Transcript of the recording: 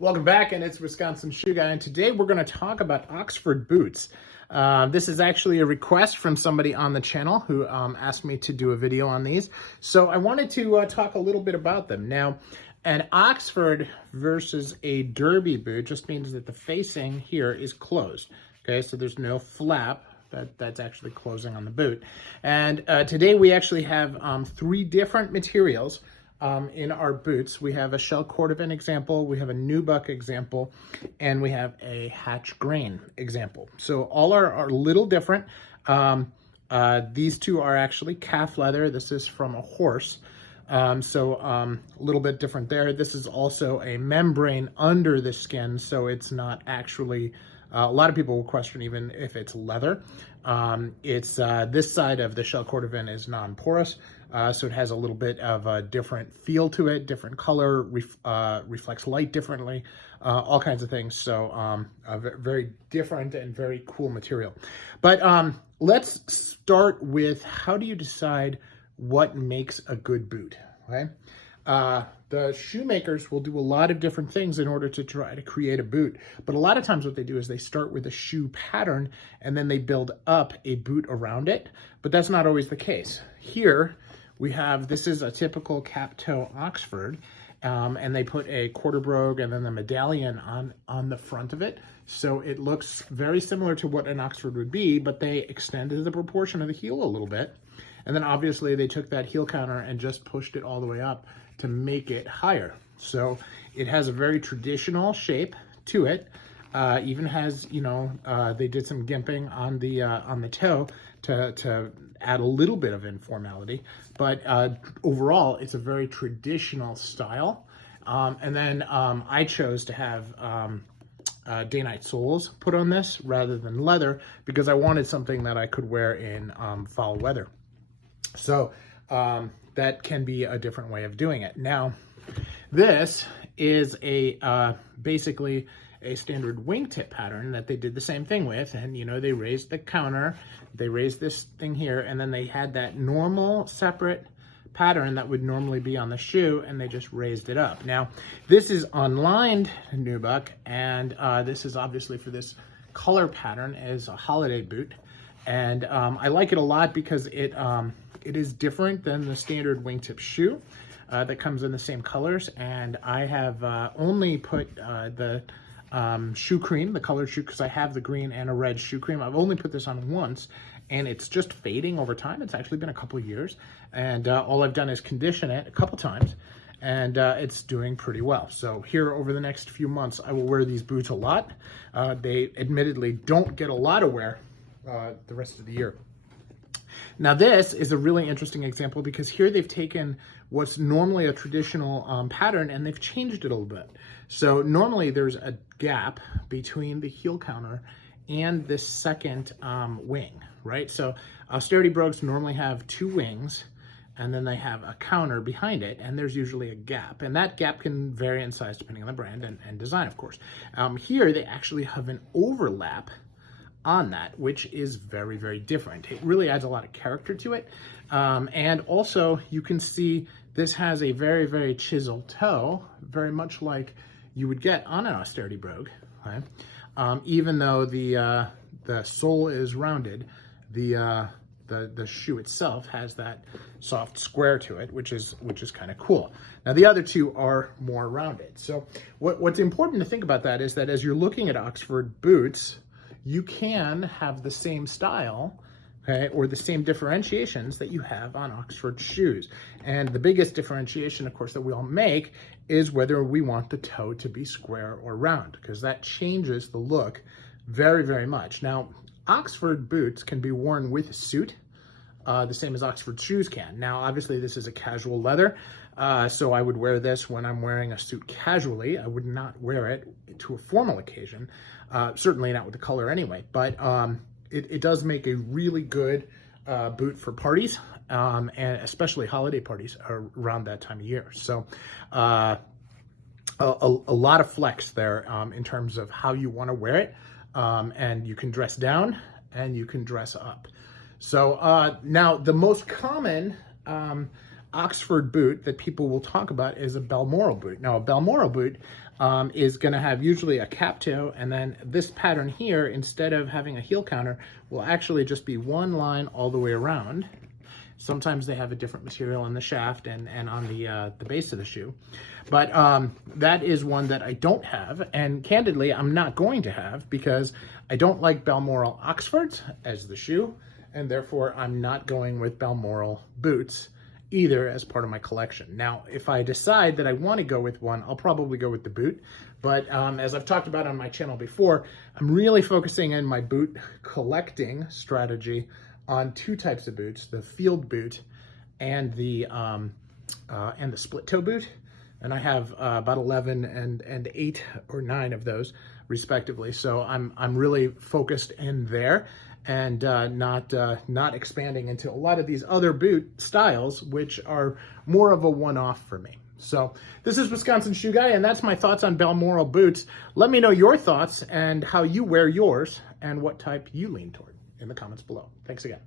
Welcome back, and it's Wisconsin Shoe Guy, and today we're going to talk about Oxford boots. This is actually a request from somebody on the channel who asked me to do a video on these. So I wanted to talk a little bit about them. Now, an Oxford versus a derby boot just means that the facing here is closed. Okay, so there's no flap that's actually closing on the boot. And today we actually have three different materials in our boots. We have a shell cordovan example, we have a nubuck example, and we have a hatch grain example. So all are a little different. These two are actually calf leather. This is from a horse. So a little bit different there. This is also a membrane under the skin, so it's not actually, a lot of people will question even if it's leather. It's this side of the shell cordovan is non-porous, so it has a little bit of a different feel to it, different color, reflects light differently, all kinds of things. So a very different and very cool material. But let's start with, how do you decide what makes a good boot? Okay. The shoemakers will do a lot of different things in order to try to create a boot. But a lot of times what they do is they start with a shoe pattern and then they build up a boot around it. But that's not always the case. Here we have, this is a typical cap toe Oxford, and they put a quarter brogue and then the medallion on the front of it. So it looks very similar to what an Oxford would be, but they extended the proportion of the heel a little bit. And then obviously they took that heel counter and just pushed it all the way up to make it higher. So it has a very traditional shape to it. Even has, you know, they did some gimping on the toe to add a little bit of informality. But overall, it's a very traditional style. And then I chose to have day-night soles put on this rather than leather because I wanted something that I could wear in foul weather. So that can be a different way of doing it. Now, this is a basically a standard wingtip pattern that they did the same thing with. And, you know, they raised the counter, they raised this thing here, and then they had that normal separate pattern that would normally be on the shoe, and they just raised it up. Now, this is unlined nubuck, and this is obviously for this color pattern as a holiday boot. And I like it a lot because it is different than the standard wingtip shoe that comes in the same colors. And I have only put the shoe cream, the colored shoe, because I have the green and a red shoe cream. I've only put this on once, and it's just fading over time. It's actually been a couple of years, and all I've done is condition it a couple times, and it's doing pretty well. So here over the next few months, I will wear these boots a lot. They admittedly don't get a lot of wear the rest of the year. Now this is a really interesting example because here they've taken what's normally a traditional pattern and they've changed it a little bit. So normally there's a gap between the heel counter and this second wing, right? So austerity brogues normally have two wings and then they have a counter behind it, and there's usually a gap. And that gap can vary in size depending on the brand and design, of course. Here they actually have an overlap on that, which is very, very different. It really adds a lot of character to it. And also you can see this has a very, very chiseled toe, very much like you would get on an austerity brogue. Okay? Even though the sole is rounded, the shoe itself has that soft square to it, which is kind of cool. Now the other two are more rounded. So what's important to think about that is that as you're looking at Oxford boots, you can have the same style, okay, or the same differentiations that you have on Oxford shoes. And the biggest differentiation, of course, that we all make is whether we want the toe to be square or round, because that changes the look very, very much. Now, Oxford boots can be worn with a suit, the same as Oxford shoes can. Now, obviously, this is a casual leather, so I would wear this when I'm wearing a suit casually. I would not wear it to a formal occasion, certainly not with the color anyway, but it does make a really good boot for parties, and especially holiday parties around that time of year. So a lot of flex there in terms of how you want to wear it, and you can dress down and you can dress up. So now the most common Oxford boot that people will talk about is a Balmoral boot. Now, a Balmoral boot is going to have usually a cap toe, and then this pattern here, instead of having a heel counter, will actually just be one line all the way around. Sometimes they have a different material on the shaft and on the base of the shoe. But that is one that I don't have, and candidly, I'm not going to have because I don't like Balmoral Oxfords as the shoe, and therefore I'm not going with Balmoral boots either as part of my collection. Now, if I decide that I want to go with one, I'll probably go with the boot. But as I've talked about on my channel before, I'm really focusing in my boot collecting strategy on two types of boots: the field boot and the split toe boot. And I have about 11 and 8 or 9 of those respectively. So I'm really focused in there, and not expanding into a lot of these other boot styles, which are more of a one-off for me. So this is Wisconsin Shoe Guy, and that's my thoughts on Balmoral boots. Let me know your thoughts and how you wear yours and what type you lean toward in the comments below. Thanks again.